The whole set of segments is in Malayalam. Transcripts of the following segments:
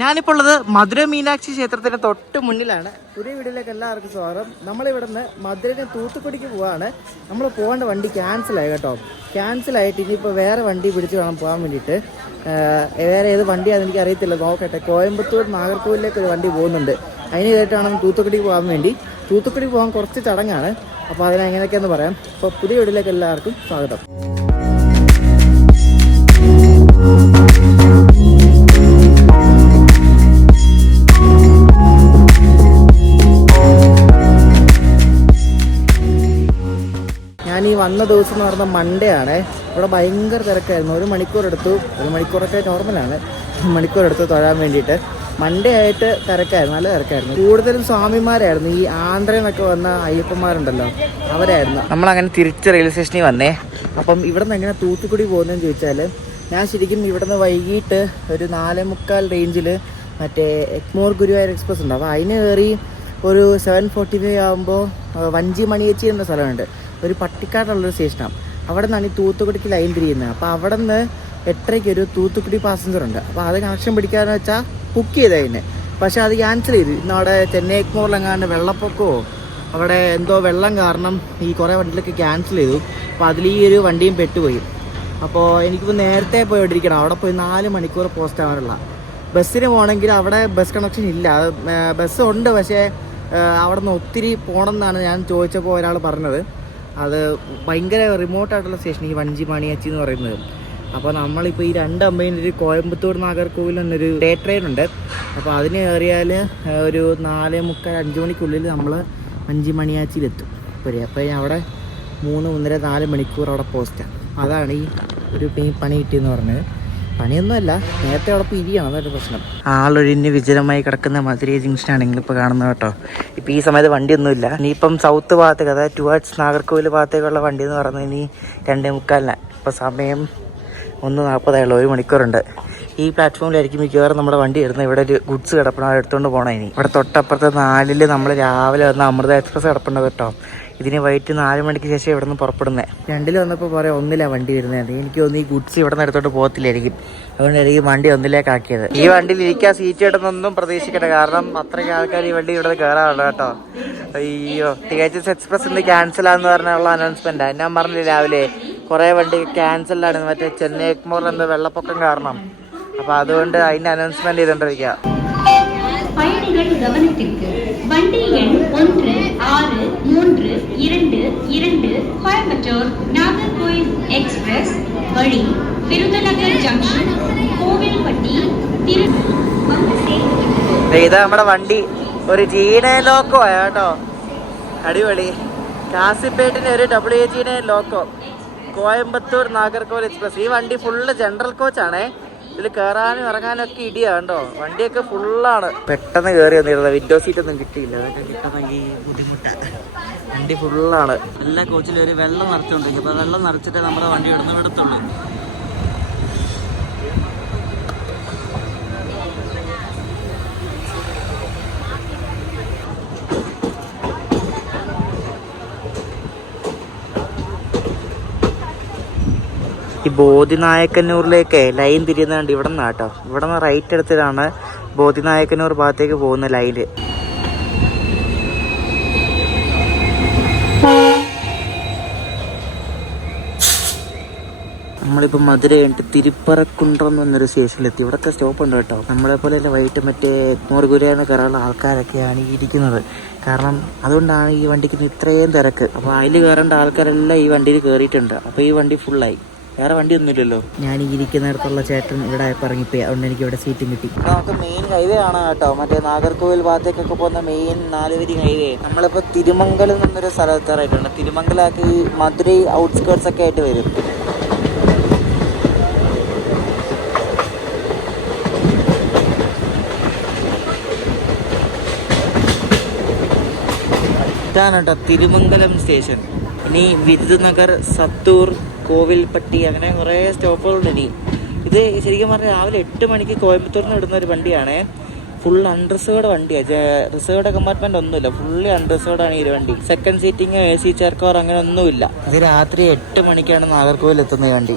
ഞാനിപ്പോൾ ഉള്ളത് മധുര മീനാക്ഷി ക്ഷേത്രത്തിന്റെ തൊട്ട് മുന്നിലാണ്. പുതിയ വീട്ടിലേക്ക് എല്ലാവർക്കും സ്വാഗതം. നമ്മളിവിടെ നിന്ന് മധുരന് തൂത്തുക്കുടിക്ക് പോവാണ്. നമ്മൾ പോകേണ്ട വണ്ടി ക്യാൻസലായി കേട്ടോ. ക്യാൻസലായിട്ട് ഇനിയിപ്പോൾ വേറെ വണ്ടി പിടിച്ച് വേണം പോകാൻ വേണ്ടിയിട്ട്. വേറെ ഏത് വണ്ടിയാണെന്ന് എനിക്ക് അറിയത്തില്ല. നോക്കട്ടെ. കോയമ്പത്തൂർ നാഗർകോവിലേക്ക് ഒരു വണ്ടി പോകുന്നുണ്ട്. അതിന് കയറ്റാണ് തൂത്തുക്കുടിക്ക് പോകാൻ വേണ്ടി. തൂത്തുക്കുടി പോകാൻ കുറച്ച് ചടങ്ങാണ്. അപ്പോൾ അതിനെങ്ങനെയൊക്കെയെന്ന് പറയാം. അപ്പോൾ പുതിയ വീട്ടിലേക്ക് എല്ലാവർക്കും സ്വാഗതം. ഞാൻ ഈ വന്ന ദിവസം എന്ന് പറഞ്ഞാൽ മൺഡേ ആണ്. ഇവിടെ ഭയങ്കര തിരക്കായിരുന്നു. ഒരു മണിക്കൂർ എടുത്തു ഒരു മണിക്കൂറൊക്കെ നോർമലാണ്. മണിക്കൂർ എടുത്തു തൊഴാൻ വേണ്ടിയിട്ട്. മൺഡേ ആയിട്ട് തിരക്കായിരുന്നു. നല്ല തിരക്കായിരുന്നു. കൂടുതലും സ്വാമിമാരായിരുന്നു. ഈ ആന്ധ്രയിൽ നിന്നൊക്കെ വന്ന അയ്യപ്പന്മാരുണ്ടല്ലോ. അവരായിരുന്നു. നമ്മൾ അങ്ങനെ തിരിച്ച് റെയിൽവേ സ്റ്റേഷനിൽ വന്നേ. അപ്പം ഇവിടെ നിന്ന് എങ്ങനെ തൂത്തുക്കുടി പോകുന്നതെന്ന് ചോദിച്ചാൽ ഞാൻ ശരിക്കും ഇവിടെ നിന്ന് വൈകിട്ട് ഒരു നാലേ മുക്കാൽ റേഞ്ചിൽ മറ്റേ എക്മോർ ഗുരുവായൂർ എക്സ്പ്രസ് ഉണ്ട് അപ്പോൾ അതിന് കയറി ഒരു സെവൻ ഫോർട്ടി ഫൈവ് ആകുമ്പോൾ വഞ്ചി മണിയേച്ചി എന്ന സ്ഥലമുണ്ട്. ഒരു പട്ടിക്കാടുള്ളൊരു സ്റ്റേഷനാണ്. അവിടെ നിന്നാണ് ഈ തൂത്തുക്കുടിക്ക് ലൈൻ തിരിയുന്നത്. അപ്പോൾ അവിടെ നിന്ന് എട്ടരയ്ക്ക് ഒരു തൂത്തുക്കുടി പാസഞ്ചർ ഉണ്ട്. അപ്പോൾ അത് കണക്ഷൻ പിടിക്കാന്ന് വെച്ചാൽ ബുക്ക് ചെയ്ത് അതിന് പക്ഷേ അത് ക്യാൻസൽ ചെയ്തു. ഇന്ന് അവിടെ ചെന്നൈ എക്മോറിലെങ്ങാണ്ട് വെള്ളപ്പൊക്കമോ അവിടെ എന്തോ വെള്ളം കാരണം ഈ കുറേ വണ്ടിയിലൊക്കെ ക്യാൻസൽ ചെയ്തു. അപ്പോൾ അതിൽ ഈ ഒരു വണ്ടിയും പെട്ടുപോയി. അപ്പോൾ എനിക്കിപ്പോൾ നേരത്തെ പോയി ഇരിക്കണം അവിടെ പോയി നാല് മണിക്കൂർ പോസ്റ്റ് ആവാനുള്ള. ബസ്സിന് പോകണമെങ്കിൽ അവിടെ ബസ് കണക്ഷൻ ഇല്ല. ബസ് ഉണ്ട് പക്ഷേ അവിടെ നിന്ന് ഒത്തിരി പോകണം എന്നാണ് ഞാൻ ചോദിച്ചപ്പോൾ ഒരാൾ പറഞ്ഞത്. അത് ഭയങ്കര റിമോട്ടായിട്ടുള്ള സ്റ്റേഷൻ ഈ വഞ്ചി മണിയച്ചി എന്ന് പറയുന്നത്. അപ്പോൾ നമ്മളിപ്പോൾ ഈ രണ്ട് അമ്പതിന്റെ ഒരു കോയമ്പത്തൂർ നാഗർകോവിൽ എന്നൊരു ഡേ ട്രെയിൻ ഉണ്ട്. അപ്പോൾ അതിന് കയറിയാൽ ഒരു നാല് മുക്കാൽ അഞ്ച് മണിക്കുള്ളിൽ നമ്മൾ വഞ്ചി മണിയാച്ചിയിലെത്തും പോരെ അപ്പോൾ ഞാൻ അവിടെ മൂന്ന് ഒന്നര നാല് മണിക്കൂർ അവിടെ പോസ്റ്റാണ് അതാണ് ഈ ഒരു പണി കിട്ടിയെന്ന് പറഞ്ഞത്. പണിയൊന്നുമല്ല. നേരത്തെ അവിടെ പിരിയാണ്. അതൊരു പ്രശ്നം. ആളൊഴിഞ്ഞ് വിജനമായി കിടക്കുന്ന മധുരൈ ജംഗ്ഷനാണ് നിങ്ങളിപ്പോൾ കാണുന്നത് കേട്ടോ. ഇപ്പോൾ ഈ സമയത്ത് വണ്ടിയൊന്നുമില്ല. ഇനിയിപ്പം സൗത്ത് ഭാഗത്തേക്ക് അതായത് ടുവേർഡ്സ് നാഗർകോവിൽ ഭാഗത്തേക്കുള്ള വണ്ടി എന്ന് പറയുന്നത് ഇനി രണ്ടേ മുക്കാലിനാണ് ഇപ്പോൾ സമയം ഒന്ന് നാൽപ്പതായുള്ള. ഒരു മണിക്കൂറുണ്ട്. ഈ പ്ലാറ്റ്ഫോമിലായിരിക്കും മിക്കവാറും നമ്മുടെ വണ്ടി ഇടുന്നത് ഇവിടെ ഒരു ഗുഡ്സ് കിടപ്പണം എടുത്തുകൊണ്ട് പോകണം ഇനി. ഇവിടെ തൊട്ടപ്പുറത്ത് നാലിൽ നമ്മൾ രാവിലെ വന്ന അമൃത എക്സ്പ്രസ് കിടപ്പുണ്ട് കേട്ടോ. ഇതിന് വൈകിട്ട് നാല് മണിക്ക് ശേഷം ഇവിടെ നിന്ന് പുറപ്പെടുന്നത് രണ്ടിൽ വന്നപ്പോൾ പറയാം ഒന്നിലാണ് വണ്ടി വരുന്നത് എനിക്ക് ഒന്ന് ഈ ഗുഡ്സ് ഇവിടെ നിന്ന് എടുത്തോട്ട് പോകത്തില്ലായിരിക്കും അതുകൊണ്ടായിരിക്കും വണ്ടി ഒന്നിലേക്ക് ആക്കിയത്. ഈ വണ്ടിയിൽ ഇരിക്കാൻ സീറ്റ് കിട്ടുന്നൊന്നും പ്രതീക്ഷിക്കട്ടെ കാരണം അത്രയ്ക്ക് ആൾക്കാർ ഈ വണ്ടി ഇവിടെ കയറാറുണ്ട് കേട്ടോ. അയ്യോ തികച്ചും എക്സ്പ്രസ് ഇന്ന് ക്യാൻസൽ ആന്ന് പറഞ്ഞുള്ള അനൗൺസ്മെന്റ് ഞാൻ പറഞ്ഞില്ല രാവിലെ കുറേ വണ്ടി ക്യാൻസൽ ആണ്. മറ്റേ ചെന്നൈ എക്മോർ എന്ന വെള്ളപ്പൊക്കം കാരണം. അപ്പൊ അതുകൊണ്ട് അതിന്റെ അനൗൺസ്മെന്റ് ചെയ്തോണ്ടിരിക്കുക பயணிகள் கவனத்திற்கு வண்டி எண் ஒன்று ஆறு மூன்று இரண்டு இரண்டு கோயம்புத்தூர் நாகர்கோயில் எக்ஸ்பிரஸ் வழி விருதுநகர் ஜங்ஷன் கோவில்பட்டி திரு வந்து சேர்ந்து ഇതാ നമ്മുടെ വണ്ടി ഒരു ജീന ലോക്കോ കേട്ടോ അടിപൊളി കാസിപ്പേട്ടിന് ഒരു W Jeena loco Coimbatore Nagercoil express ഈ വണ്ടി ഫുള്ള് ജനറൽ കോച്ചാണേ ഇതിൽ കയറാനും ഇറങ്ങാനും ഒക്കെ ഇടിയാ കണ്ടോ? വണ്ടിയൊക്കെ ഫുള്ളാണ് പെട്ടെന്ന് കയറി വന്നിരുന്നത് വിൻഡോ സീറ്റ് ഒന്നും കിട്ടിയില്ല. അതൊക്കെ കിട്ടണമെങ്കിൽ ബുദ്ധിമുട്ടാണ് വണ്ടി ഫുള്ളാണ് എല്ലാ കോച്ചിലും ഒരു വെള്ളം നിറച്ചുകൊണ്ടിരിക്കും അപ്പോൾ വെള്ളം നിറച്ചിട്ട് നമ്മുടെ വണ്ടി ഇടുന്ന വിടത്തുള്ളൂ. ഈ ബോധിനായക്കന്നൂരിലേക്ക് ലൈൻ തിരിയുന്നുണ്ട് ഇവിടെ നിന്നാണ് കേട്ടോ. ഇവിടെ നിന്ന് റൈറ്റ് എടുത്തിട്ടാണ് ബോധിനായക്കന്നൂർ ഭാഗത്തേക്ക് പോകുന്ന ലൈന് നമ്മളിപ്പോൾ മധുര കഴിഞ്ഞിട്ട് തിരുപ്പറക്കുണ്ട്രം എന്നൊരു സ്റ്റേഷനിലെത്തി ഇവിടൊക്കെ സ്റ്റോപ്പ് ഉണ്ട് കേട്ടോ. നമ്മളെ പോലെ തന്നെ വൈകിട്ട് മറ്റേ നൂറുകുരയെന്ന് കയറാനുള്ള ആൾക്കാരൊക്കെയാണ് ഇരിക്കുന്നത്. കാരണം അതുകൊണ്ടാണ് ഈ വണ്ടിക്ക് ഇത്രയും തിരക്ക്. അപ്പോൾ അതിൽ കയറേണ്ട ആൾക്കാരെല്ലാം ഈ വണ്ടിയിൽ കയറിയിട്ടുണ്ട്. അപ്പോൾ ഈ വണ്ടി ഫുള്ളായി വേറെ വണ്ടി ഒന്നുമില്ലല്ലോ ഞാൻ ഈ ഇരിക്കുന്നിടത്തുള്ള ചേട്ടൻ ഇവിടെ ഇറങ്ങിപ്പോയി അതുകൊണ്ട് എനിക്ക് ഇവിടെ സീറ്റും കിട്ടി. നമുക്ക് മെയിൻ ഹൈവേ ആണ് കേട്ടോ. മറ്റേ നാഗർകോവിൽ ഭാഗത്തേക്കൊക്കെ പോകുന്ന മെയിൻ നാലുവരി ഹൈവേ നമ്മളിപ്പോൾ തിരുമംഗലം എന്നൊരു സ്ഥലത്തേറായിട്ടുണ്ട് തിരുമംഗലമൊക്കെ ഈ മധുരൈ ഔട്ട്സ്കേർട്സ് ഒക്കെ ആയിട്ട് വരും. ഇതാണ് കേട്ടോ തിരുമംഗലം സ്റ്റേഷൻ ഇനി വിരുദ്നഗർ സത്തൂർ കോവിൽപ്പട്ടി അങ്ങനെ കുറേ സ്റ്റോപ്പുകളുണ്ട് ഇനി. ഇത് ശരിക്കും പറഞ്ഞാൽ രാവിലെ എട്ട് മണിക്ക് കോയമ്പത്തൂരിന് ഇടുന്ന ഒരു വണ്ടിയാണ്. ഫുൾ അൺറിസേർഡ് വണ്ടിയാണ് റിസേർഡ് കമ്പാർട്ട്മെന്റ് ഒന്നുമില്ല. ഫുള്ളി അൺറിസേർഡ് ആണ് ഈ വണ്ടി. Second seating A C chair car അങ്ങനെ ഒന്നുമില്ല. ഇത് രാത്രി എട്ട് മണിക്കാണ് നാഗർകോവിൽ എത്തുന്ന വണ്ടി.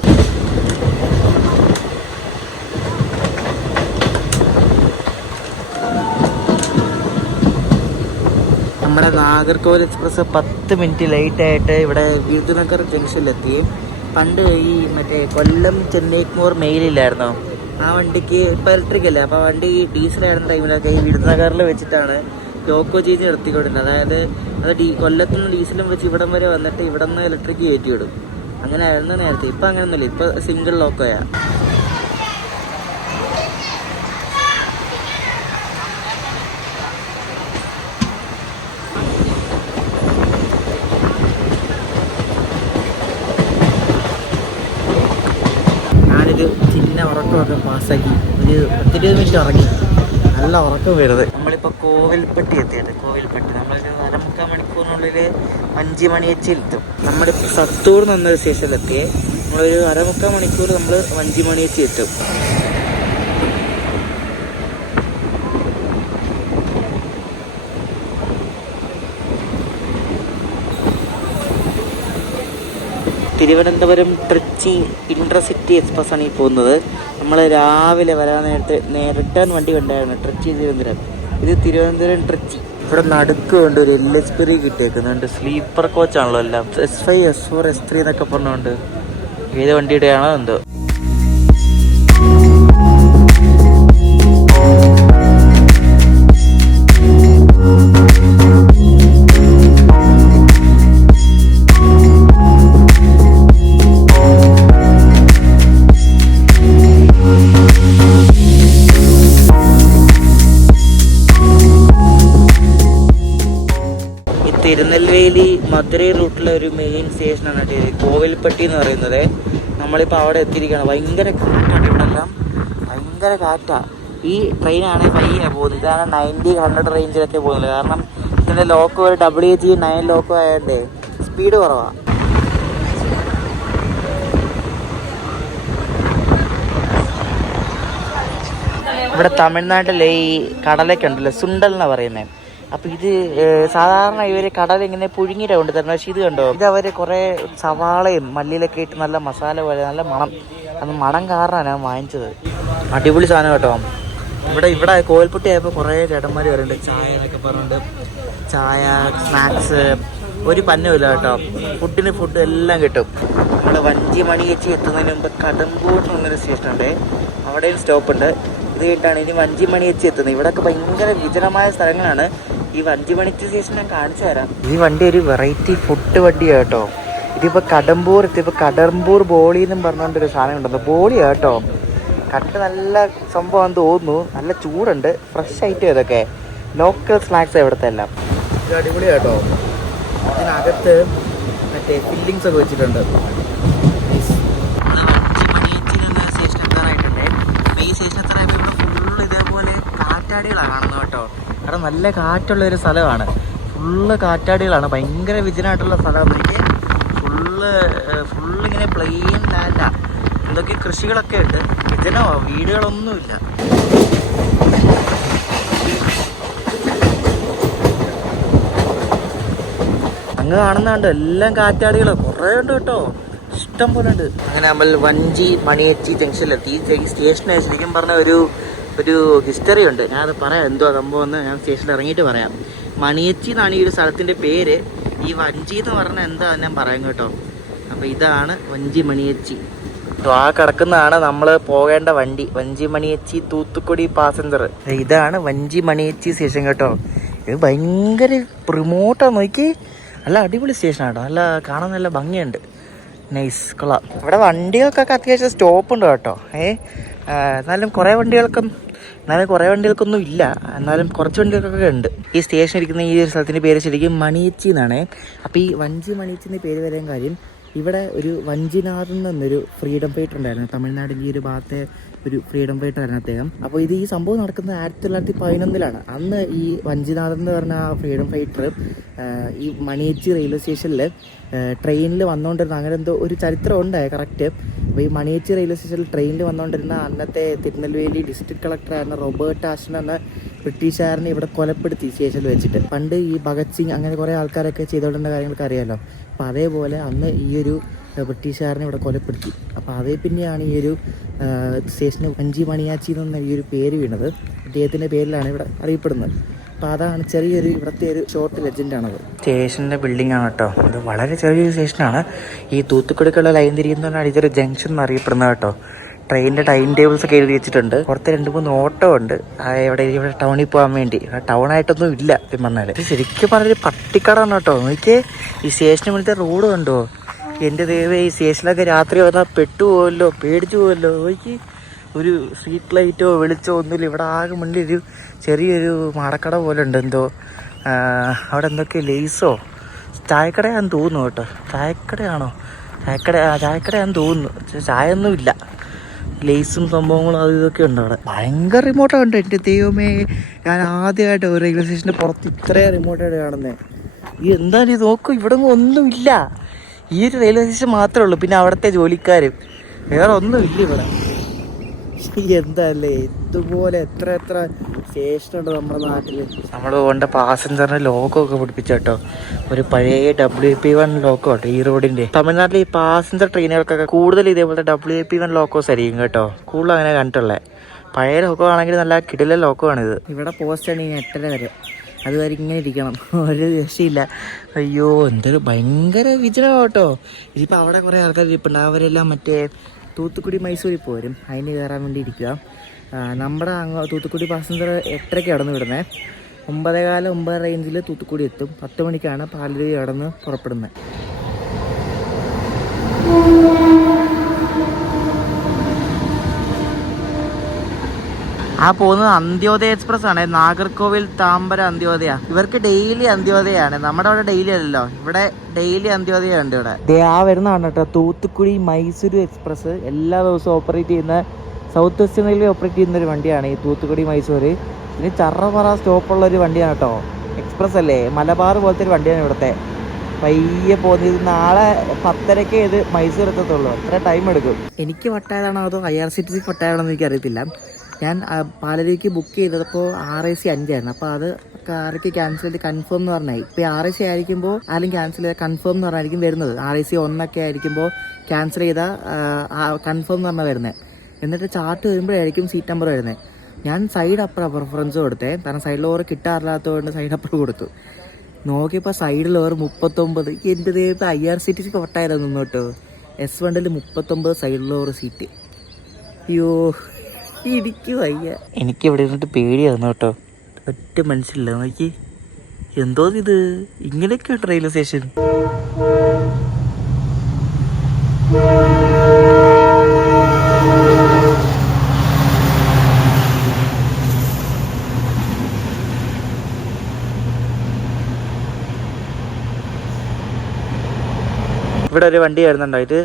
നമ്മുടെ നാഗർകോവിൽ എക്സ്പ്രസ് പത്ത് മിനിറ്റ് ലേറ്റ് ആയിട്ട് ഇവിടെ വിരുദ്ധനഗർ ജംഗ്ഷനിലെത്തി പണ്ട് ഈ മറ്റേ കൊല്ലം ചെന്നൈക്കൂർ മെയിലില്ലായിരുന്നോ ആ വണ്ടിക്ക് ഇപ്പം ഇലക്ട്രിക് അല്ലേ? അപ്പോൾ വണ്ടി ഡീസൽ ആയിരുന്ന ടൈമിലൊക്കെ ഈ വിരുന്നകാറിൽ വെച്ചിട്ടാണ് ലോക്കോ ചേഞ്ച് നിർത്തിക്കൊണ്ടിരുന്നത് അതായത് അത് ഡീ കൊല്ലത്തു നിന്ന് ഡീസലും വെച്ച് ഇവിടം വരെ വന്നിട്ട് ഇവിടെ നിന്ന് ഇലക്ട്രിക് കയറ്റി വിടും അങ്ങനെ ആയിരുന്നു നേരത്തെ. ഇപ്പം അങ്ങനെയൊന്നുമില്ല. ഇപ്പം സിംഗിൾ ലോക്കോയാ ചിന്ന ഉറക്കമൊക്കെ പാസ്സാക്കി. ഒരു പത്തിരുപത് മിനിറ്റ് ഉറങ്ങി. നല്ല ഉറക്കം വരുന്നത്. നമ്മളിപ്പോൾ കോവിൽപ്പെട്ടി എത്തിയിട്ട് കോവിൽപ്പെട്ടി. നമ്മളൊരു അരമുക്കാൽ മണിക്കൂറിനുള്ളിൽ അഞ്ച് മണി വെച്ച് എത്തും. നമ്മളിപ്പോൾ സത്തൂർ എന്നൊരു സ്റ്റേഷനിലെത്തിയേ നമ്മളൊരു അരമുക്കാൽ മണിക്കൂർ നമ്മൾ അഞ്ച് മണി വെച്ച് എത്തും. തിരുവനന്തപുരം ട്രിച്ചി ഇൻട്രസിറ്റി എക്സ്പ്രസ് ആണ് ഈ പോകുന്നത്. നമ്മൾ രാവിലെ നേരിട്ടാൻ റിട്ടേൺ വണ്ടി ഉണ്ടായിരുന്നു ട്രിച്ചി തിരുവനന്തപുരം. ഇത് തിരുവനന്തപുരം ട്രിച്ചി. ഇവിടെ നടുക്ക് കൊണ്ട് ഒരു എൽ എച്ച് പെറി കിട്ടിയേക്കുന്നുണ്ട്. സ്ലീപ്പർ കോച്ചാണല്ലോ എല്ലാം. S five S four S three എന്നൊക്കെ പറഞ്ഞുകൊണ്ട് ഏത് വണ്ടിയുടെയാണോ എന്തോ. തിരുനെൽവേലി മധുരൈ റൂട്ടിലെ ഒരു മെയിൻ സ്റ്റേഷനാണ് കേട്ടോ കോവിൽപ്പട്ടി എന്ന് പറയുന്നത്. നമ്മളിപ്പോൾ അവിടെ എത്തിയിരിക്കുകയാണ്. ഭയങ്കര കാറ്റാണ് ഇവിടെ എല്ലാം ഭയങ്കര കാറ്റാണ് ഈ ട്രെയിനാണ് പയ്യെ പോകുന്നത്. ഇതാണ് നയന്റി ഹൺഡ്രഡ് റേഞ്ചിലൊക്കെ പോകുന്നത്. കാരണം ഇതിന്റെ ലോക്കോ ഒരു ഡബ്ല്യു ജി നയൻ ലോക്കോ ആയതുകൊണ്ട് സ്പീഡ് കുറവാണ് ഇവിടെ തമിഴ്നാട്ടിലെ ഈ കടലൊക്കെ ഉണ്ടല്ലോ സുണ്ടൽ എന്നാണ് പറയുന്നത് അപ്പൊ ഇത് സാധാരണ ഇവർ കടല ഇങ്ങനെ പുഴുങ്ങിയിട്ട് കൊണ്ട് തരണം പക്ഷെ ഇത് കണ്ടോ? ഇത് അവർ കുറെ സവാളയും മല്ലിയിലൊക്കെ ഇട്ട് നല്ല മസാല പോലെ നല്ല മണം. അത് മണം കാരണമാണ് ഞാൻ വാങ്ങിച്ചത്. അടിപൊളി സാധനം കേട്ടോ. ഇവിടെ ഇവിടെ കോൽപ്പുട്ടി ആയപ്പോൾ കുറേ ചേട്ടന്മാർ വരുന്നുണ്ട് ചായ എന്നൊക്കെ പറഞ്ഞിട്ട് ചായ സ്നാക്സ് ഒരു പന്നുമില്ല കേട്ടോ. ഫുഡിന് ഫുഡ് എല്ലാം കിട്ടും. നമ്മൾ വഞ്ചി മണി വെച്ച് എത്തുന്നതിന് മുമ്പ് കടമ്പൂട്ട് എന്നൊരു സ്റ്റേഷൻ ഉണ്ട്. അവിടെയും സ്റ്റോപ്പ് ഉണ്ട്. ഇത് കേട്ടാണ് ഇനി വഞ്ചി മണി വെച്ച് എത്തുന്നത്. ഇവിടെയൊക്കെ ഭയങ്കര വിജനമായ സ്ഥലങ്ങളാണ്. ഈ വണ്ടി മണി ശേഷം ഞാൻ കാണിച്ചു തരാം. ഈ വണ്ടി ഒരു വെറൈറ്റി ഫുഡ് വണ്ടിയാണ് കേട്ടോ. ഇതിപ്പോ കടമ്പൂർ ഇതിപ്പോ കടമ്പൂർ ബോളി എന്നും പറഞ്ഞുകൊണ്ടൊരു സാധനം ഉണ്ടല്ലോ ബോളിയാ കേട്ടോ. കട്ട് നല്ല സംഭവം തോന്നുന്നു. നല്ല ചൂടുണ്ട്. ഫ്രഷ് ഐറ്റം ഇതൊക്കെ. ലോക്കൽ സ്നാക്സ് ഇവിടുത്തെ എല്ലാം ഇത് അടിപൊളി കേട്ടോ. ഇതിനകത്ത് മറ്റേ ഫില്ലിങ്സ് ഒക്കെ വെച്ചിട്ടുണ്ട്. ഈ സ്റ്റേഷൻ ഫുള്ള് ഇതേപോലെ കാറ്റാടികളാണ് കാണുന്നത് കേട്ടോ. കാരണം നല്ല കാറ്റുള്ള ഒരു സ്ഥലമാണ്. ഫുള്ള് കാറ്റാടികളാണ്. ഭയങ്കര വിജനായിട്ടുള്ള സ്ഥലമാണ്. എനിക്ക് ഫുള്ള് ഫുള്ള് ഇങ്ങനെ പ്ലെയിൻ ലാൻഡാണ് ഇതൊക്കെ കൃഷികളൊക്കെ ഉണ്ട്. വിജനമോ വീടുകളൊന്നുമില്ല. അങ്ങ് കാണുന്നുണ്ട് എല്ലാം കാറ്റാടികളാണ് കുറേ ഉണ്ട് കേട്ടോ. ഇഷ്ടം പോലെ ഉണ്ട്. അങ്ങനെ നമ്മൾ വഞ്ചി മണിയച്ചി ജംഗ്ഷനിലെത്തി സ്റ്റേഷനായി സ്റ്റേഷന് ശരിക്കും പറഞ്ഞ ഒരു ഒരു ഹിസ്റ്ററി ഉണ്ട്. ഞാനത് പറയാം. എന്തോ സംഭവം എന്ന് ഞാൻ സ്റ്റേഷനിൽ ഇറങ്ങിയിട്ട് പറയാം. മണിയച്ചി എന്നാണ് ഈ ഒരു സ്ഥലത്തിന്റെ പേര്. ഈ വഞ്ചി എന്ന് പറഞ്ഞാൽ എന്താ ഞാൻ പറയാം കേട്ടോ. അപ്പോൾ ഇതാണ് വഞ്ചി മണിയച്ചി. അപ്പോൾ ആ കിടക്കുന്നതാണ് നമ്മൾ പോകേണ്ട വണ്ടി. വഞ്ചി മണിയച്ചി തൂത്തുക്കുടി പാസഞ്ചർ ഇതാണ് വഞ്ചി മണിയച്ചി സ്റ്റേഷൻ കേട്ടോ. ഇത് ഭയങ്കര റിമോട്ടാണ് നോക്കി. നല്ല അടിപൊളി സ്റ്റേഷനാണ് കേട്ടോ. നല്ല കാണാൻ നല്ല ഭംഗിയുണ്ട്. നൈസ് കൊള്ളാം. ഇവിടെ വണ്ടികൾക്കൊക്കെ അത്യാവശ്യം സ്റ്റോപ്പ് ഉണ്ട് കേട്ടോ. ഏ? ആ, എന്നാലും കുറേ വണ്ടികൾക്കും എന്നാലും കുറേ വണ്ടികൾക്കൊന്നും ഇല്ല. എന്നാലും കുറച്ച് വണ്ടികൾക്കൊക്കെ ഉണ്ട്. ഈ സ്റ്റേഷൻ ഇരിക്കുന്ന ഈ ഒരു പേര് ശരിക്കും മണിയച്ചി എന്നാണ്. അപ്പോൾ ഈ വഞ്ചി മണിയച്ചി എന്ന പേര് വരാൻ കാര്യം ഇവിടെ ഒരു വഞ്ചിനാഥൻ എന്നൊരു ഫ്രീഡം ഫൈറ്റർ ഉണ്ടായിരുന്നു. തമിഴ്നാടിന്റെ ഈ ഒരു ഭാഗത്തെ ഒരു ഫ്രീഡം ഫൈറ്റർ ആയിരുന്നു അദ്ദേഹം. അപ്പോൾ ഇത് ഈ സംഭവം നടക്കുന്നത് ആയിരത്തി തൊള്ളായിരത്തി പതിനൊന്നിലാണ് അന്ന് ഈ വഞ്ചിനാഥൻ എന്ന് പറഞ്ഞ ആ ഫ്രീഡം ഫൈറ്റർ ഈ മണിയേച്ചി റെയിൽവേ സ്റ്റേഷനിൽ ട്രെയിനിൽ വന്നുകൊണ്ടിരുന്ന അങ്ങനെ എന്തോ ഒരു ചരിത്രം ഉണ്ടായ കറക്റ്റ് അപ്പോൾ ഈ മണിയേച്ചി റെയിൽവേ സ്റ്റേഷനിൽ ട്രെയിനിൽ വന്നുകൊണ്ടിരുന്ന അന്നത്തെ തിരുനെൽവേലി ഡിസ്ട്രിക്ട് കളക്ടറായിരുന്ന റോബർട്ട് ആഷൻ എന്ന ബ്രിട്ടീഷുകാരനെ ഇവിടെ കൊലപ്പെടുത്തി സ്റ്റേഷനിൽ വെച്ചിട്ട്. പണ്ട് ഈ ഭഗത് സിംഗ് അങ്ങനെ കുറേ ആൾക്കാരൊക്കെ ചെയ്തുകൊണ്ടിരുന്ന കാര്യങ്ങളൊക്കെ അറിയാമല്ലോ അപ്പോൾ അതേപോലെ അന്ന് ഈ ഒരു ബ്രിട്ടീഷുകാരനെ ഇവിടെ കൊലപ്പെടുത്തി. അപ്പോൾ അതേ പിന്നെയാണ് ഈ ഒരു സ്റ്റേഷന് വഞ്ചി മണിയാച്ചി എന്ന ഈ ഒരു പേര് വീണത്. അദ്ദേഹത്തിന്റെ പേരിലാണ് ഇവിടെ അറിയപ്പെടുന്നത്. അപ്പോൾ അതാണ് ചെറിയൊരു ഇവിടുത്തെ ഒരു ഷോർട്ട് ലെജൻഡാണത് സ്റ്റേഷന്റെ ബിൽഡിംഗ് ആണ് കേട്ടോ. ഇത് വളരെ ചെറിയൊരു സ്റ്റേഷനാണ്. ഈ തൂത്തുക്കുടിക്കുള്ള ലൈൻ തിരിയുന്നതാണ് ഇതൊരു ജംഗ്ഷൻ എന്ന് അറിയപ്പെടുന്നത് കേട്ടോ. ട്രെയിനിന്റെ ടൈം ടേബിൾസ് ഒക്കെ എഴുതി വെച്ചിട്ടുണ്ട്. പുറത്ത് രണ്ട് മൂന്ന് ഓട്ടോ ഉണ്ട്. എവിടെ ഇവിടെ ടൗണിൽ പോകാൻ വേണ്ടി. ടൗൺ ആയിട്ടൊന്നും ഇല്ല സത്യം പറഞ്ഞാൽ ശരിക്കും പറഞ്ഞൊരു പട്ടിക്കടാണ് കേട്ടോ. നോക്കിയേ ഈ സ്റ്റേഷന് മുന്നത്തെ റോഡ് കണ്ടോ? എന്റെ ദൈവം ഈ സ്റ്റേഷനിലൊക്കെ രാത്രി വന്നാൽ പെട്ടുപോകല്ലോ പേടിച്ചു പോകല്ലോ നോക്കി ഒരു സ്ട്രീറ്റ് ലൈറ്റോ വെളിച്ചോ ഒന്നുമില്ല. ഇവിടെ ആകെ മുന്നിൽ ഒരു ചെറിയൊരു മടക്കട പോലെ ഉണ്ട് എന്തോ. അവിടെ എന്തൊക്കെ ലേസോ ചായക്കടയാന്ന് തോന്നുന്നു കേട്ടോ. ചായക്കടയാണോ? ചായക്കട ചായക്കടയാന്ന് തോന്നുന്നു. ചായ ഒന്നുമില്ല ലേസും സംഭവങ്ങളും അത് ഇതൊക്കെ ഉണ്ട് അവിടെ. ഭയങ്കര റിമോട്ടാണ് എന്റെ ദൈവമേ ഞാൻ ആദ്യമായിട്ട് ഒരു റെയിൽവേ സ്റ്റേഷന്റെ പുറത്ത് ഇത്രയും റിമോട്ടായിട്ട് കാണുന്നത് ഈ എന്തായാലും ഇത് നോക്കും ഇവിടെ ഒന്നുമില്ല. ഈ ഒരു റെയിൽവേ സ്റ്റേഷൻ മാത്രമേ ഉള്ളൂ പിന്നെ അവിടുത്തെ ജോലിക്കാരും. വേറെ ഒന്നുമില്ല ഇവിടെ. എന്തല്ലേ ഇതുപോലെ എത്ര എത്ര ഉണ്ട് നമ്മുടെ നാട്ടിൽ നമ്മൾ കൊണ്ട് പാസഞ്ചറിന് ലോഗോ ഒക്കെ പിടിപ്പിച്ച കേട്ടോ. ഒരു പഴയ ഡബ്ല്യു പി വൺ ലോക്കോ കേട്ടോ ഈ റോഡിന്റെ തമിഴ്നാട്ടിൽ ഈ പാസഞ്ചർ ട്രെയിനുകൾക്കൊക്കെ കൂടുതൽ ഇതേപോലത്തെ ഡബ്ല്യു പി വൺ ലോക്കോസ് ആയിരിക്കും കേട്ടോ. കൂടുതൽ അങ്ങനെ കണ്ടിട്ടുള്ളത് പഴയ ലോക്കോ ആണെങ്കിൽ നല്ല കിടില ലോക്കോ ആണിത്. ഇവിടെ പോസ്റ്റ് ആണ് ഇനി എട്ടര വരെ. അതുവരെ ഇങ്ങനെ ഇരിക്കണം. ഒരു രക്ഷയില്ല. അയ്യോ എന്തൊരു ഭയങ്കര വിജയം കേട്ടോ. ഇതിപ്പോൾ അവിടെ കുറേ ആൾക്കാർ ഇരിപ്പുണ്ട്. അവരെല്ലാം മറ്റേ തൂത്തുക്കുടി മൈസൂരിൽ പോരും. അതിന് കയറാൻ വേണ്ടി ഇരിക്കുക നമ്മുടെ അങ്ങ് തൂത്തുക്കുടി പാസഞ്ചർ എട്ടരയ്ക്ക് കടന്നു വിടുന്നത് ഒമ്പതേകാല ഒമ്പത് റേഞ്ചിൽ തൂത്തുക്കുടി എത്തും. പത്ത് മണിക്കാണ് പാലരുവി കടന്ന് പുറപ്പെടുന്നത് ആ പോകുന്നത് അന്ത്യോദയ എക്സ്പ്രസ് ആണ്. നാഗർകോവിൽ താമ്പര അന്ത്യോദയ. ഇവർക്ക് ഡെയിലി അന്ത്യോദയാണ് നമ്മുടെ അവിടെ ഡെയിലി അല്ലല്ലോ. ഇവിടെ ഡെയിലി അന്ത്യോദയ ഉണ്ട് ഇവിടെ ആ വരുന്നതാണ് കേട്ടോ. തൂത്തുക്കുടി മൈസൂരു എക്സ്പ്രസ് എല്ലാ ദിവസവും ഓപ്പറേറ്റ് ചെയ്യുന്ന സൗത്ത് വെസ്റ്റേൺ റെയിൽവേ ഓപ്പറേറ്റ് ചെയ്യുന്ന ഒരു വണ്ടിയാണ് ഈ തൂത്തുക്കുടി മൈസൂർ ഇനി ചറപറ സ്റ്റോപ്പുള്ള ഒരു വണ്ടിയാണ് കേട്ടോ എക്സ്പ്രസ് അല്ലേ? മലബാർ പോലത്തെ ഒരു വണ്ടിയാണ് ഇവിടുത്തെ. പയ്യെ പോകുന്നത് നാളെ പത്തരക്കേ ഇത് മൈസൂർ എത്തത്തുള്ളൂ. അത്ര ടൈം എടുക്കും. എനിക്ക് വട്ടായതാണോ അതോ I R C T C വട്ടായതാണോ എന്ന് എനിക്കറിയത്തില്ല. ഞാൻ പാലരിക്ക് ബുക്ക് ചെയ്തപ്പോൾ ആർ ഐ സി അഞ്ചായിരുന്നു. അപ്പോൾ അത് ആർക്ക് ക്യാൻസൽ ചെയ്ത് കൺഫേം എന്ന് പറഞ്ഞായി. ഇപ്പോൾ ആർ ഐ സി ആയിരിക്കുമ്പോൾ ആരും ക്യാൻസൽ ചെയ്ത കൺഫേം എന്ന് പറഞ്ഞായിരിക്കും വരുന്നത്. ആർ ഐ സി ഒന്നൊക്കെ ആയിരിക്കുമ്പോൾ ക്യാൻസൽ ചെയ്ത കൺഫേം എന്ന് പറഞ്ഞാൽ വരുന്നത് എന്നിട്ട് ചാർട്ട് വരുമ്പോഴായിരിക്കും സീറ്റ് നമ്പർ വരുന്നത് ഞാൻ സൈഡ് അപ്പുറം പ്രിഫറൻസ് കൊടുത്തേ. കാരണം സൈഡിൽ ഓവർ കിട്ടാറില്ലാത്തതുകൊണ്ട് സൈഡ് അപ്പുറം കൊടുത്തു. നോക്കിയപ്പോൾ സൈഡിൽ ഓവർ മുപ്പത്തൊമ്പത്. എന്റെ ദൈവത്തെ I R C T C കൊട്ടായിരുന്നു കേട്ടോ. എസ് വണ്ടിൽ മുപ്പത്തൊമ്പത് സൈഡിൽ ഓവർ സീറ്റ് അയ്യോ ഇടിക്കു വയ്യ. എനിക്ക് ഇവിടെ ഇരുന്നിട്ട് പേടിയായിരുന്നു കേട്ടോ. ഒറ്റ മനസ്സില്ല നോക്കി. എന്തോ ഇത്? ഇങ്ങനെയൊക്കെ ഉണ്ട് റെയിൽവേ സ്റ്റേഷൻ ഇവിടെ ഒരു വണ്ടി വരുന്നുണ്ടോ? ഇത്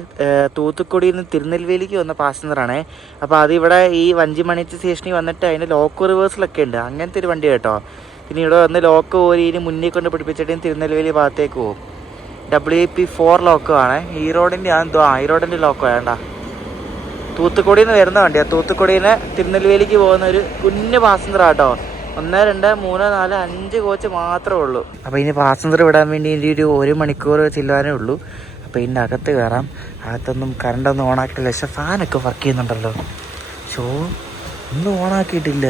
തൂത്തുക്കുടിയിൽ നിന്ന് തിരുനെൽവേലിക്ക് വന്ന പാസഞ്ചറാണേ. അപ്പോൾ അത് ഇവിടെ ഈ വഞ്ചിമണിച്ച് സ്റ്റേഷനിൽ വന്നിട്ട് അതിന് ലോക്ക് റിവേഴ്സിലൊക്കെ ഉണ്ട്. അങ്ങനത്തെ ഒരു വണ്ടി കേട്ടോ. പിന്നെ ഇവിടെ വന്ന് ലോക്ക് ഓരി ഇനി മുന്നിൽ കൊണ്ട് പിടിപ്പിച്ചിട്ട് തിരുനെൽവേലി ഭാഗത്തേക്ക് പോകും ഡബ്ല്യു പി ഫോർ ലോക്കോ ആണ്. ഈ റോഡിന്റെ എന്തോ ആ ഈ റോഡിന്റെ ലോക്കോ വേണ്ട തൂത്തുക്കുടിയിൽ നിന്ന് വരുന്ന വണ്ടിയാണ് തൂത്തുക്കുടിയിൽ നിന്ന് തിരുനെൽവേലിക്ക് പോകുന്ന ഒരു കുഞ്ഞ് പാസഞ്ചർ ആട്ടോ ഒന്ന് രണ്ട് മൂന്ന് നാല് അഞ്ച് കോച്ച് മാത്രമേ ഉള്ളൂ. അപ്പോൾ ഇനി പാസഞ്ചർ വിടാൻ വേണ്ടി ഇനി ഒരു ഒരു മണിക്കൂർ ചെല്ലുവാനേ ഉള്ളൂ. അപ്പോൾ ഇതിന്റെ അകത്ത് കയറാം. അകത്തൊന്നും കറണ്ടൊന്നും ഓണാക്കില്ല പക്ഷെ ഫാനൊക്കെ വർക്ക് ചെയ്യുന്നുണ്ടല്ലോ. ഷോ ഒന്നും ഓണാക്കിയിട്ടില്ല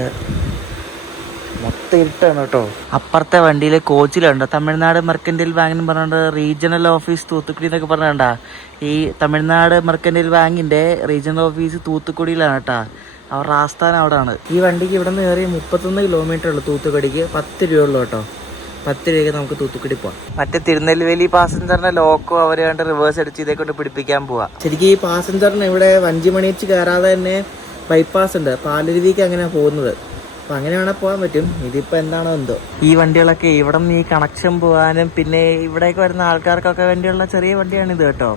മൊത്തം ഇരുട്ടാണ് കേട്ടോ. അപ്പുറത്തെ വണ്ടിയിൽ കോച്ചിലുണ്ട് തമിഴ്നാട് മെർക്കന്റൈൽ ബാങ്ക് എന്ന് പറഞ്ഞുകൊണ്ട് റീജിയണൽ ഓഫീസ് തൂത്തുക്കുടി എന്നൊക്കെ പറഞ്ഞാ ഈ തമിഴ്നാട് മെർക്കന്റൈൽ ബാങ്കിന്റെ റീജിയണൽ ഓഫീസ് തൂത്തുക്കുടിയിലാണ് കേട്ടാ. അവരുടെ ആസ്ഥാനം അവിടെയാണ്. ഈ വണ്ടിക്ക് ഇവിടെ നിന്ന് കയറി മുപ്പത്തൊന്ന് കിലോമീറ്റർ ഉള്ളു തൂത്തുക്കുടിക്ക്. പത്ത് രൂപയുള്ളൂ കേട്ടോ. പത്ത് രൂപയ്ക്ക് നമുക്ക് തൂത്തുക്കുടി പോവാം. മറ്റേ തിരുനെൽവേലി പാസഞ്ചറിന്റെ ലോക്കോ അവരെ കണ്ട് റിവേഴ്സ് അടിച്ച് ഇതേ കൊണ്ട് പിടിപ്പിക്കാൻ പോവാ. ശരിക്കും ഈ പാസഞ്ചറിന് ഇവിടെ വഞ്ചിമണിച്ച് കയറാതെ തന്നെ ബൈപ്പാസ് ഉണ്ട്. പാലരുവിക്ക് അങ്ങനെ പോകുന്നത്. അപ്പൊ അങ്ങനെയാണ് പോകാൻ പറ്റും. ഇതിപ്പോ എന്താണോ എന്തോ. ഈ വണ്ടികളൊക്കെ ഇവിടെ നിന്ന് ഈ കണക്ഷൻ പോകാനും പിന്നെ ഇവിടേക്ക് വരുന്ന ആൾക്കാർക്കൊക്കെ വേണ്ടിയുള്ള ചെറിയ വണ്ടിയാണ് ഇത് കേട്ടോ.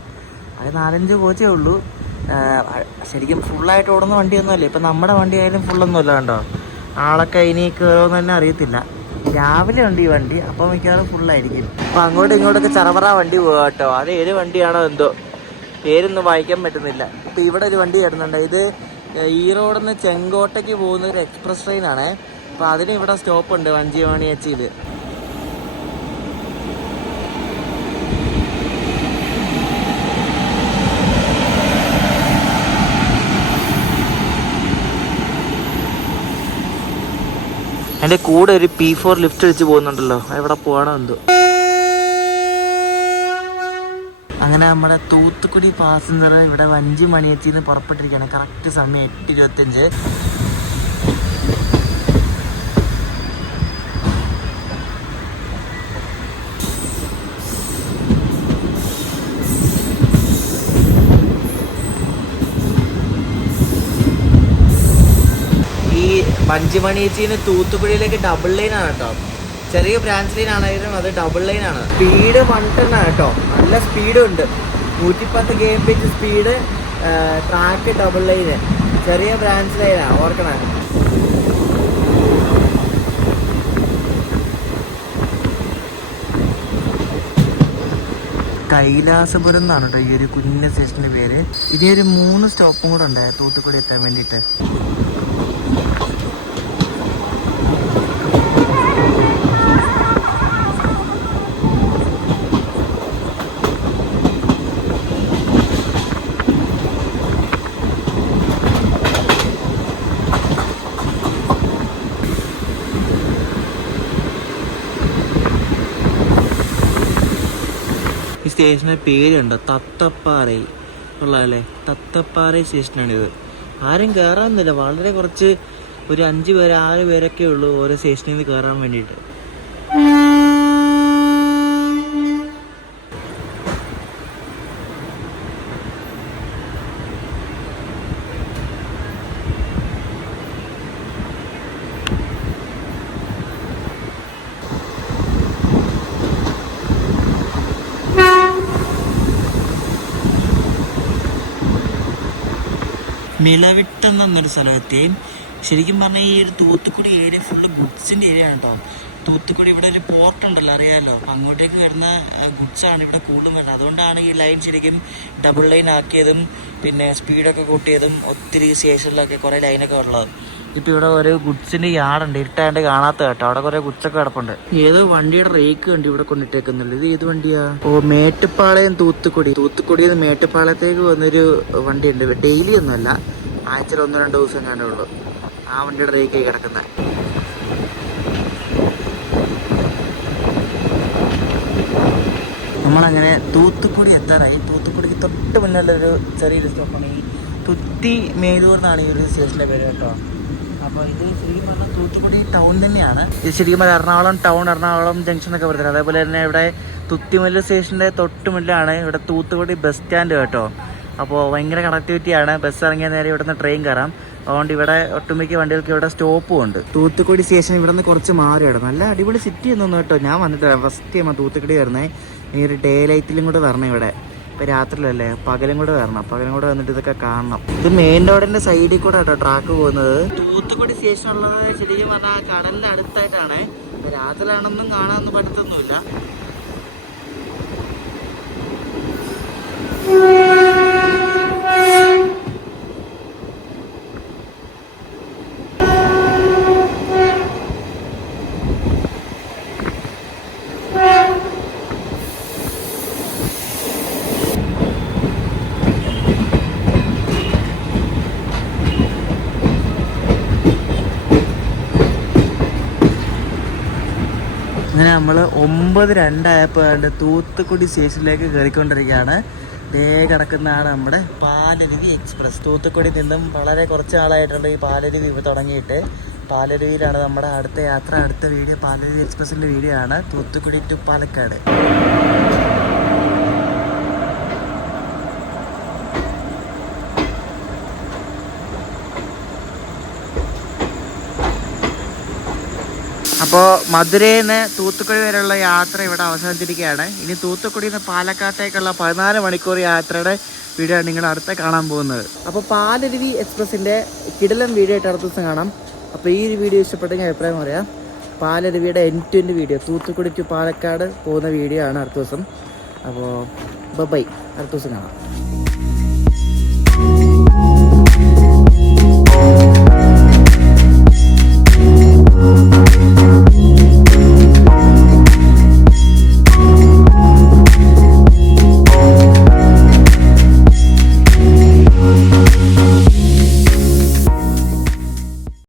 അത് നാലഞ്ച് കോച്ചേ ഉള്ളൂ. ശരിക്കും ഫുള്ളായിട്ട് ഓടുന്ന വണ്ടിയൊന്നും അല്ല ഇപ്പം നമ്മുടെ വണ്ടി ആയാലും ഫുള്ളൊന്നുമല്ല കണ്ടോ? ആളൊക്കെ ഇനി കയറുമെന്ന് തന്നെ അറിയത്തില്ല. രാവിലെ ഉണ്ട് ഈ വണ്ടി അപ്പം മിക്കവാറും ഫുള്ളായിരിക്കും അപ്പോൾ അങ്ങോട്ടും ഇങ്ങോട്ടൊക്കെ ചറവറ വണ്ടി പോകാം കേട്ടോ. അത് ഏത് വണ്ടിയാണോ എന്തോ. പേരൊന്നും വായിക്കാൻ പറ്റുന്നില്ല. ഇപ്പൊ ഇവിടെ ഒരു വണ്ടി കിടന്നുണ്ട് ഇത് ഈറോഡിൽ നിന്ന് ചെങ്കോട്ടയ്ക്ക് പോകുന്ന ഒരു എക്സ്പ്രസ് ട്രെയിനാണേ. അപ്പോൾ അതിന് ഇവിടെ സ്റ്റോപ്പ് ഉണ്ട് വഞ്ചിവാണി എച്ചിയിൽ എന്റെ കൂടെ ഒരു പി ഫോർ ലിഫ്റ്റ് അടിച്ച് പോകുന്നുണ്ടല്ലോ. എവിടെ പോകണോ എന്തോ. അങ്ങനെ നമ്മുടെ തൂത്തുക്കുടി പാസഞ്ചർ ഇവിടെ അഞ്ച് മണിയെത്തിന്ന് പുറപ്പെട്ടിരിക്കുകയാണ്. കറക്റ്റ് സമയം എട്ട് ഇരുപത്തഞ്ച് ഈ മഞ്ചുമണിയച്ചിന്ന് തൂത്തുപുഴയിലേക്ക് ഡബിൾ ലൈൻ ആണ് കേട്ടോ. ചെറിയ ബ്രാഞ്ച് ലൈൻ ആണെങ്കിലും അത് ഡബിൾ ലൈൻ ആണ്. സ്പീഡ് വൺ ടെൻ ആണ് കേട്ടോ. നല്ല സ്പീഡും ഉണ്ട്. നൂറ്റിപ്പത്ത് K M P speed track double line ചെറിയ ബ്രാഞ്ച് ലൈനാണ് ഓർക്കണേ. കൈലാസപുരം എന്നാണ് കേട്ടോ ഈ ഒരു കുഞ്ഞ സ്റ്റേഷന്റെ പേര്. ഇതേ ഒരു മൂന്ന് സ്റ്റോപ്പും കൂടെ ഉണ്ടായ തൂത്തുക്കുടി എത്താൻ വേണ്ടിയിട്ട്. ഈ സ്റ്റേഷന്റെ പേരുണ്ട്. തത്തപ്പാറൈ ഉള്ളതല്ലേ തത്തപ്പാറൈ സ്റ്റേഷനാണിത്. ആരും കയറാനൊന്നുമില്ല വളരെ കുറച്ച് ഒരു അഞ്ച് പേര് ആറ് പേരൊക്കെ ഉള്ളൂ ഓരോ സ്റ്റേഷനിൽ നിന്ന് കയറാൻ വേണ്ടിയിട്ട്. മിളവിട്ടം എന്നൊരു സ്ഥലമെത്തി ശരിക്കും പറഞ്ഞാൽ ഈ ഒരു തൂത്തുക്കുടി ഏരിയ ഫുള്ള് ഗുഡ്സിന്റെ ഏരിയ ആണ് കേട്ടോ തൂത്തുക്കുടി ഇവിടെ ഒരു പോർട്ട് ഉണ്ടല്ലോ അറിയാമല്ലോ അങ്ങോട്ടേക്ക് വരുന്ന ഗുഡ്സാണ് ഇവിടെ കൂടുതലും വരുന്നത്. അതുകൊണ്ടാണ് ഈ ലൈൻ ശരിക്കും ഡബിൾ ലൈൻ ആക്കിയതും പിന്നെ സ്പീഡൊക്കെ കൂട്ടിയതും ഒത്തിരി സ്റ്റേഷനിലൊക്കെ കുറേ ലൈനൊക്കെ ഉള്ളത്. ഇപ്പം ഇവിടെ ഒരു ഗുഡ്സിന്റെ യാർഡുണ്ട് ഇരുട്ടാണ്ട് കാണാത്ത കേട്ടോ. അവിടെ കുറേ ഗുഡ്സൊക്കെ കിടപ്പുണ്ട്. ഏതോ വണ്ടിയുടെ റേക്ക് ഉണ്ട് ഇവിടെ കൊണ്ടിട്ടേക്കുന്നുള്ളൂ ഇത് ഏത് വണ്ടിയാ? ഓ മേട്ടുപ്പാളയം തൂത്തുക്കുടി. തൂത്തുക്കുടിയിൽ നിന്ന് മേട്ടുപ്പാളയത്തേക്ക് വന്നൊരു വണ്ടിയുണ്ട്. ഡെയിലി ഒന്നുമല്ല. ആഴ്ചയിൽ ഒന്ന് രണ്ട് ദിവസം കണ്ടേ ഉള്ളൂ. ആ വണ്ടിയുടെ റേക്കായി കിടക്കുന്നത് നമ്മളങ്ങനെ തൂത്തുക്കുടി എത്താറായി. തൂത്തുക്കുടിക്ക് തൊട്ട് മുന്നിലൊരു ചെറിയൊരു സ്റ്റോപ്പാണ് ഈ തുത്തി മേലൂർ എന്നാണ് ഈ ഒരു സ്റ്റേഷന്റെ പേര് കേട്ടോ. അപ്പോൾ ഇത് ശരിക്കും പറഞ്ഞാൽ തൂത്തുക്കുടി ടൗൺ തന്നെയാണ്. ഇത് ശരിക്കും പറഞ്ഞാൽ എറണാകുളം ടൗൺ എറണാകുളം ജംഗ്ഷൻ എന്നൊക്കെ വരുന്നത് അതേപോലെ തന്നെ ഇവിടെ തുത്തിമല്ല സ്റ്റേഷന്റെ തൊട്ട് മുന്നിലാണ് ഇവിടെ തൂത്തുക്കുടി ബസ് സ്റ്റാൻഡ് കേട്ടോ. അപ്പോൾ ഭയങ്കര കണക്ടിവിറ്റിയാണ് ബസ് ഇറങ്ങിയ നേരെ ഇവിടെ നിന്ന് ട്രെയിൻ കയറാം അതുകൊണ്ട് ഇവിടെ ഒട്ടുമിക്ക വണ്ടികൾക്ക് ഇവിടെ സ്റ്റോപ്പും ഉണ്ട്. തൂത്തുക്കുടി സ്റ്റേഷൻ ഇവിടെ നിന്ന് കുറച്ച് മാറിയാണ് നല്ല അടിപൊളി സിറ്റി ഒന്നും കേട്ടോ. ഞാൻ വന്നിട്ട് ഫസ്റ്റ് ടൈമാണ് തൂത്തുക്കുടി വരുന്നത് ഈ ഒരു ഡേ ലൈറ്റിലും കൂടെ വരണം ഇവിടെ. ഇപ്പം രാത്രിയിലല്ലേ? പകലും കൂടെ വരണം. പകലും കൂടെ വന്നിട്ട് ഇതൊക്കെ കാണണം. ഇത് മെയിൻ റോഡിന്റെ സൈഡിൽ കൂടെ കേട്ടോ ട്രാക്ക് പോകുന്നത്. തൂത്തുക്കുടി സ്റ്റേഷൻ ഉള്ളത് ശരിക്കും പറഞ്ഞാൽ കടലിന്റെ അടുത്തായിട്ടാണ്. രാത്രിയിലാണെന്നും കാണാനൊന്നും പറ്റത്തൊന്നുമില്ല. നമ്മൾ ഒമ്പത് രണ്ടായപ്പോൾ കണ്ട് തൂത്തുക്കുടി സ്റ്റേഷനിലേക്ക് കയറിക്കൊണ്ടിരിക്കുകയാണ് ദേ കിടക്കുന്നതാണ് നമ്മുടെ പാലരുവി എക്സ്പ്രസ്. തൂത്തുക്കുടി നിന്നും വളരെ കുറച്ച് നാളായിട്ടുണ്ട് ഈ പാലരുവി തുടങ്ങിയിട്ട്. പാലരുവിയിലാണ് നമ്മുടെ അടുത്ത യാത്ര. അടുത്ത വീഡിയോ പാലരുവി എക്സ്പ്രസിന്റെ വീഡിയോ ആണ്. തൂത്തുക്കുടി ടു പാലക്കാട്. അപ്പോൾ മധുരയിൽ നിന്ന് തൂത്തുക്കുടി വരെയുള്ള യാത്ര ഇവിടെ അവസാനിച്ചിരിക്കുകയാണ്. ഇനി തൂത്തുക്കുടി നിന്ന് പാലക്കാട്ടേക്കുള്ള പതിനാല് മണിക്കൂർ യാത്രയുടെ വീഡിയോ നിങ്ങൾ അടുത്ത കാണാൻ പോകുന്നത്. അപ്പോൾ പാലരുവി എക്സ്പ്രസിന്റെ കിടലം വീഡിയോ ആയിട്ട് അടുത്ത ദിവസം കാണാം. അപ്പോൾ ഈ ഒരു വീഡിയോ ഇഷ്ടപ്പെട്ടെങ്കിൽ അഭിപ്രായം പറയാം. പാലരുവിയുടെ എൻ ടു എന്റെ വീഡിയോ തൂത്തുക്കുടി ടു പാലക്കാട് പോകുന്ന വീഡിയോ ആണ് അടുത്ത ദിവസം. അപ്പോൾ ബൈ അടുത്ത ദിവസം കാണാം.